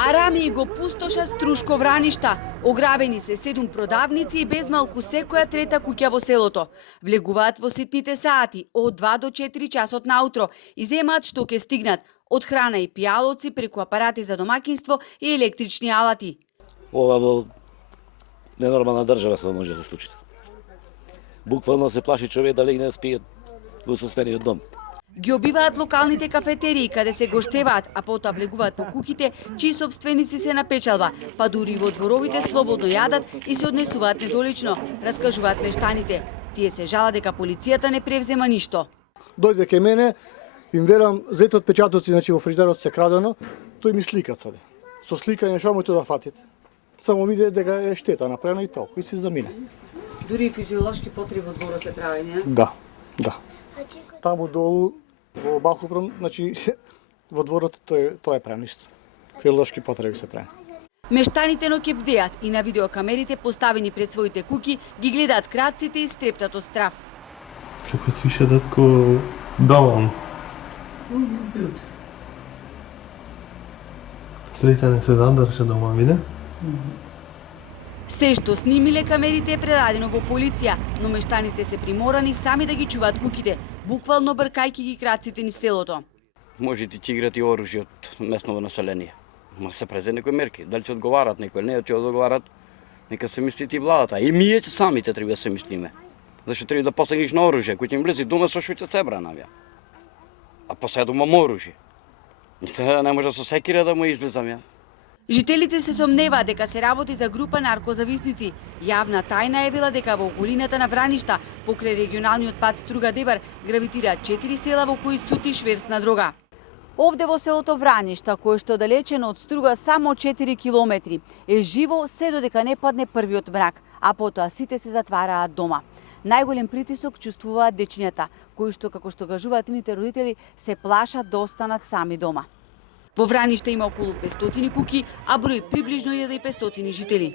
Арамии го пустоша Струшко Враништа. Ограбени се 7 продавници и безмалку секоја трета куќа во селото. Влегуваат во ситните сати од 2 до 4 часот наутро и земаат што ќе стигнат, од храна и пијалоци преку апарати за домакинство и електрични алати. Ова во ненормална држава се може да се случи. Буквално се плаши човек да легне да спие во состојаниот дом. Ги обиваат локалните кафетерии каде се гоштеваат, а потоа влегуваат во куќите чии собственици се на печалба, па дури во дворовите слободно јадат и се однесуваат недолично, раскажуваат мештаните. Тие се жала дека полицијата не превзема ништо. Дојде ке мене, им верам, зете отпечатоци, значи во фриждерот се крадено, тој ми сликат саде. Со сликање што можете да фатите. Само виде дека е штета направена и толку и се замине. Дури физиолошки потреби во дворот се прави, не? Да, да. Таму долу во Балкопром, значи во дворот тоа е правено исто. Физиолошки потреби се прави. Мештаните но ќе бдеат и на видеокамерите поставени пред своите куќи ги гледаат крадците и стрептат од страв. Како свише татко дома. Сретане се задржа дома, виде? Се што снимиле камерите е предадено во полиција, но мештаните се приморани сами да ги чуваат куќите, буквално бркајќи ги краците низ селото. Можете ќе играти оружје од местното население. Ма се презет некои мерки. Дали ќе одговарат некои, не ќе одговарат, нека се мислите и владата. И ние самите треба да се мислиме. Зашто треба да посегнеш на оружје, кој ќе им влезе дома со што ќе се бранавија. А поседувам оружје. Не може со секира да му излезам ја. Жителите се сомневаат дека се работи за група наркозависници. Јавна тајна е била дека во околината на Враништа, покрај регионалниот пат Струга-Дебар, гравитираат 4 села во кои цути шверсна дрога. Овде во селото Враништа, кое што е далечено од Струга само 4 километри, е живо се додека не падне првиот мрак, а потоа сите се затвараат дома. Најголем притисок чувствуваат дечињата, кои што, како што кажуваат нивните родители, се плашат да останат сами дома. Во Враништа има околу 500 куќи, а број приближно 1500 жители.